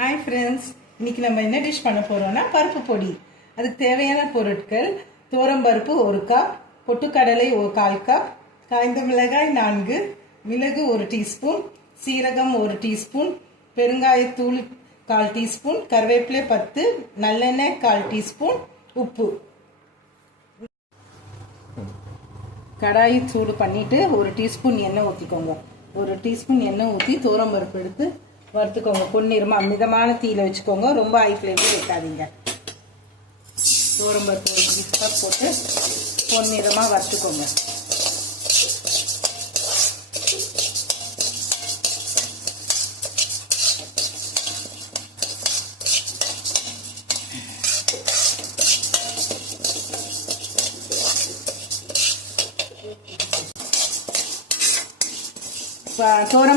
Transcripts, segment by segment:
Hi friends, இன்னைக்கு நம்ம என்ன டிஷ் பண்ண போறோம்னா பருப்பு பொடி. அதுக்கு தேவையான பொருட்கள்: பருப்பு 1 கப், பொட்டுக்கடலை 1/4 கப், காய்ந்த மிளகாய் 4, மிளகு 1 டீஸ்பூன், சீரகம் 1 டீஸ்பூன், பெருங்காயத்தூள் 1/4 டீஸ்பூன், கருவேப்பிலை 10, நல்லெண்ணெய் 1/4 டீஸ்பூன், உப்பு. கடாயி சூடு பண்ணிட்டு 1 டீஸ்பூன் எண்ணெய் ஊற்றிக்கோங்க. 1 டீஸ்பூன் எண்ணெய் ஊற்றி பருப்பு எடுத்து வறுத்துக்கோங்க. பொன்னிறமா மிதமான தீயில வச்சுக்கோங்க, ரொம்ப ஹை ஃப்ளேம்ல வைக்காதீங்க. பருப்பு 1 டீஸ்பூன் போட்டு பொன்னிறமா வறுத்துக்கோங்க.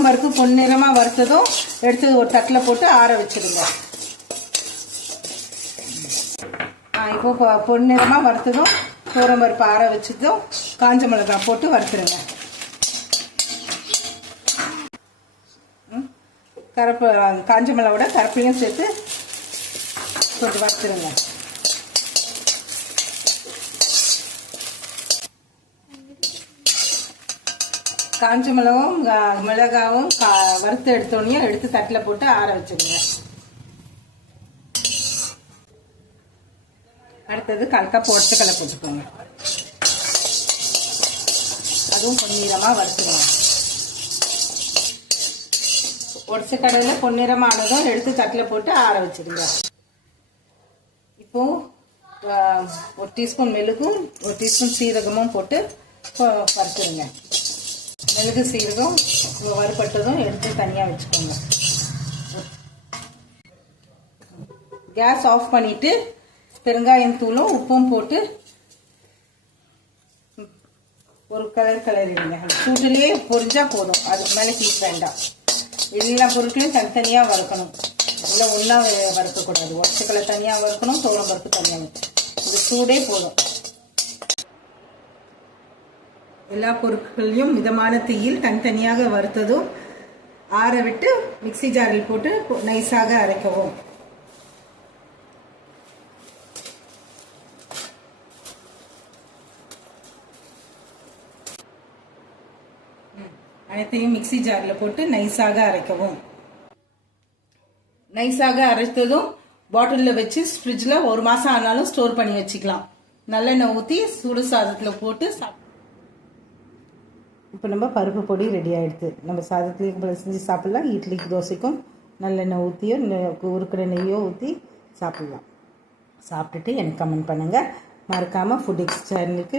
பருப்பு பொன்னிறமா வறுத்ததும் எடுத்து ஒரு தட்டில் போட்டு ஆற வச்சிடுங்க. இப்போ பொன்னிறமா வறுத்ததும் பருப்பு ஆற வச்சதும் காஞ்ச மிளகாய் போட்டு வறுத்துருங்க. காஞ்ச மிளகாவோட கருப்பையும் சேர்த்து கொஞ்சம் வறுத்துருங்க. காஞ்ச மிளகாவும் வறுத்து எடுத்தோடனே எடுத்து தட்டில் போட்டு ஆற வச்சுருங்க. அடுத்தது 1/4 கப் ஒடச்சக்கடலை போட்டுக்கோங்க. அதுவும் பொன்னிறமாக வறுத்துருங்க. ஒடச்சக்கடலை பொன்னிறமானதும் எடுத்து தட்டில் போட்டு ஆற வச்சுருங்க. இப்போ 1 டீஸ்பூன் மிளகும் 1 டீஸ்பூன் சீரகமும் போட்டு வறுத்துருங்க. மிளகு சீரகம் வறுபட்டதும் எடுத்து தனியாக வச்சுக்கோங்க. கேஸ் ஆஃப் பண்ணிட்டு பெருங்காயம் தூளும் உப்பும் போட்டு ஒரு கலரிடுங்க. சூட்டிலேயே பொரிஞ்சா போதும், அதுக்கு மேலே ஹீட் வேண்டாம். எல்லா பொருட்களையும் தனித்தனியாக வறுக்கணும், இல்லை ஒன்றா வறுக்கக்கூடாது. ஒற்றைக்கடலை தனியாக வறுக்கணும், பருப்பு தனியாக. இது சூடே போதும். எல்லா பொருட்களையும் மிதமான தீயில் தனித்தனியாக வறுத்ததும் ஆற விட்டு மிக்சி ஜாரில் போட்டு நைஸாக அரைக்கவும். அனைத்தையும் மிக்சி ஜாரில் போட்டு நைஸாக அரைக்கவும். நைஸாக அரைத்ததும் பாட்டிலில் வச்சு ஃப்ரிட்ஜில் 1 மாதம் ஆனாலும் ஸ்டோர் பண்ணி வச்சுக்கலாம். நல்லெண்ணெய் ஊற்றி சுடு சாதத்தில் போட்டு இப்போ நம்ம பருப்பு பொடி ரெடி ஆகிடுது. நம்ம சாதத்துக்கு செஞ்சு சாப்பிட்லாம். இட்லிக்கு தோசைக்கும் நல்லெண்ணெய் ஊற்றியோ உருக்கிற நெய்யோ ஊற்றி சாப்பிட்லாம். சாப்பிட்டுட்டு எனக்கு கமெண்ட் பண்ணுங்கள். மறக்காமல் ஃபுட் எக்ஸ் சேனலுக்கு